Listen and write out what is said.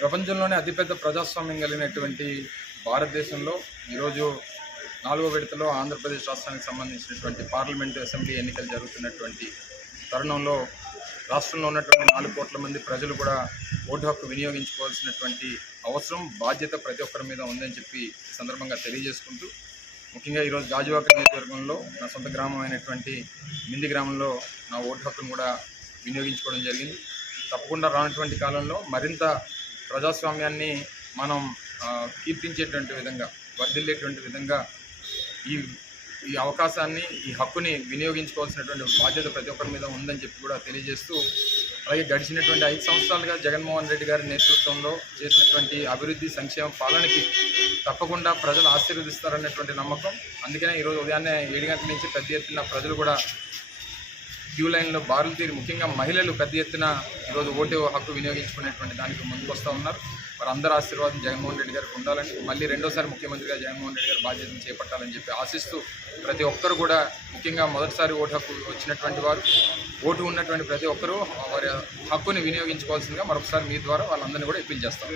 ప్రపంచంలోనే అతిపెద్ద ప్రజాస్వామ్యం కలిగినటువంటి భారతదేశంలో ఈరోజు 4వ విడతలో ఆంధ్రప్రదేశ్ రాష్ట్రానికి సంబంధించినటువంటి పార్లమెంటు అసెంబ్లీ ఎన్నికలు జరుగుతున్నటువంటి తరుణంలో రాష్ట్రంలో ఉన్నటువంటి 4 కోట్ల మంది ప్రజలు కూడా ఓటు హక్కు వినియోగించుకోవాల్సినటువంటి అవసరం బాధ్యత ప్రతి ఒక్కరి మీద ఉందని చెప్పి సందర్భంగా తెలియజేసుకుంటూ ముఖ్యంగా ఈరోజు గాజువాక నియోజకవర్గంలో నా సొంత గ్రామం అయినటువంటి మింది గ్రామంలో నా ఓటు హక్కును కూడా వినియోగించుకోవడం జరిగింది. తప్పకుండా రానటువంటి కాలంలో మరింత ప్రజాస్వామ్యాన్ని మనం కీర్తించేటువంటి విధంగా వర్ధిల్లేటువంటి విధంగా ఈ అవకాశాన్ని ఈ హక్కుని వినియోగించుకోవాల్సినటువంటి బాధ్యత ప్రతి ఒక్కరి మీద ఉందని చెప్పి కూడా తెలియజేస్తూ అలాగే గడిచినటువంటి 5 సంవత్సరాలుగా జగన్మోహన్ రెడ్డి గారి నేతృత్వంలో చేసినటువంటి అభివృద్ధి సంక్షేమ పాలనకి తప్పకుండా ప్రజలు ఆశీర్వదిస్తారనేటువంటి నమ్మకం. అందుకనే ఈరోజు ఉదయాన్నే 7 గంటల నుంచి పెద్ద ఎత్తున ప్రజలు కూడా క్యూ లైన్లో బారులు తీరి ముఖ్యంగా మహిళలు పెద్ద ఎత్తున ఈరోజు ఓటు హక్కు వినియోగించుకునేటువంటి దానికి ముందుకు వస్తూ ఉన్నారు. మరి అందరి ఆశీర్వాదం జగన్మోహన్ రెడ్డి గారికి ఉండాలని, మళ్ళీ రెండోసారి ముఖ్యమంత్రిగా జగన్మోహన్ రెడ్డి గారు బాధ్యతను చేపట్టాలని చెప్పి ఆశిస్తూ ప్రతి ఒక్కరు కూడా ముఖ్యంగా మొదటిసారి ఓటు హక్కు వచ్చినటువంటి వారు ఓటు ఉన్నటువంటి ప్రతి ఒక్కరూ వారి హక్కుని వినియోగించుకోవాల్సిందిగా మరొకసారి మీ ద్వారా వాళ్ళందరినీ కూడా అప్పీల్ చేస్తారు.